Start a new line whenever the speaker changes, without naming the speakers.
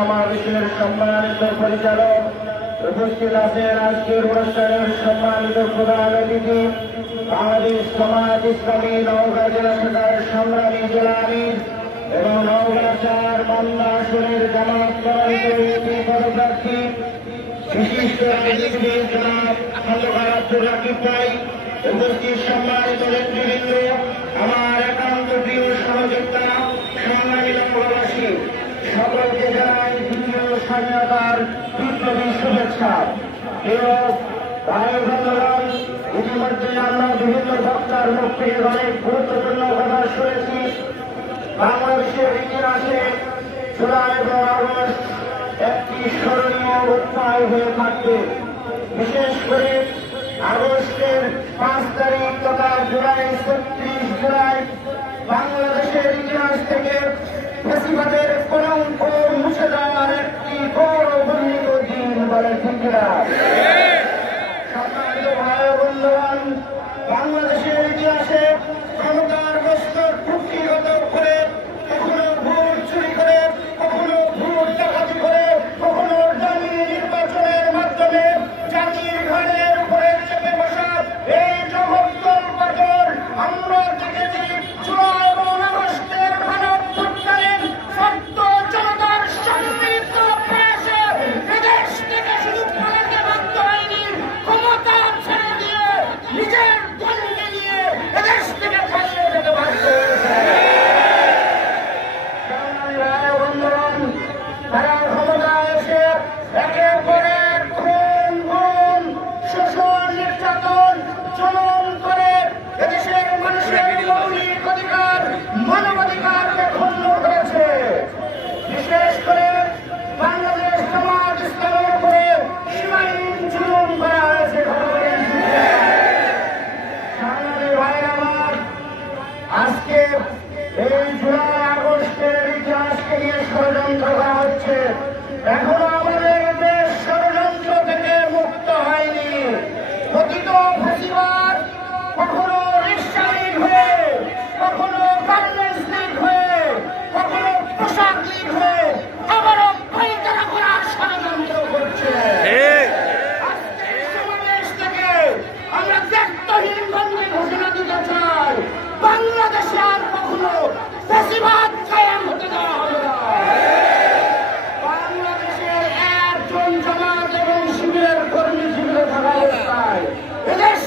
সমাবেশের সম্মানিত পরিচালক উপস্থিত আছেন আজকের অনুষ্ঠানের সম্মানিত প্রধান অতিথি বাংলাদেশ সমাজ ইসলামী নওগাঁ জেলা শাখার সংগ্রামী জেলা এবং নওগাঁ চার মান্না আসনের জামাত মনোনীত পদপ্রার্থী, বিশিষ্ট রাজনীতিবিদ জনাব খন্দকার আব্দুল রাকিব ভাই, উপস্থিত সম্মানিত নেতৃবৃন্দ স্বাধীনতার বিপ্লবী শুভেচ্ছা। প্রিয় ভাই বন্ধুগণ ইতিমধ্যে আমরা বিভিন্ন বক্তার মুখ থেকে অনেক গুরুত্বপূর্ণ কথা শুনেছি। বাংলাদেশের ইতিহাসে জুলাই এবং আগস্ট একটি স্মরণীয় অধ্যায় হয়ে থাকবে। বিশেষ করে আগস্টের পাঁচ তারিখ তথা জুলাই, ছত্রিশ জুলাই বাংলাদেশের ইতিহাস থেকে ফেসিবাদের কলঙ্ক de China. অধিকার মানবাধিকারকে ক্ষুণ্ণ করেছে। বিশেষ করে বাংলাদেশ সমাজ সীমাহীন জুলুম করা হয়েছে আজকে এই জুলাই আগস্টের ইতিহাসকে নিয়ে ষড়যন্ত্র করা হচ্ছে। এখনও অবস্থায়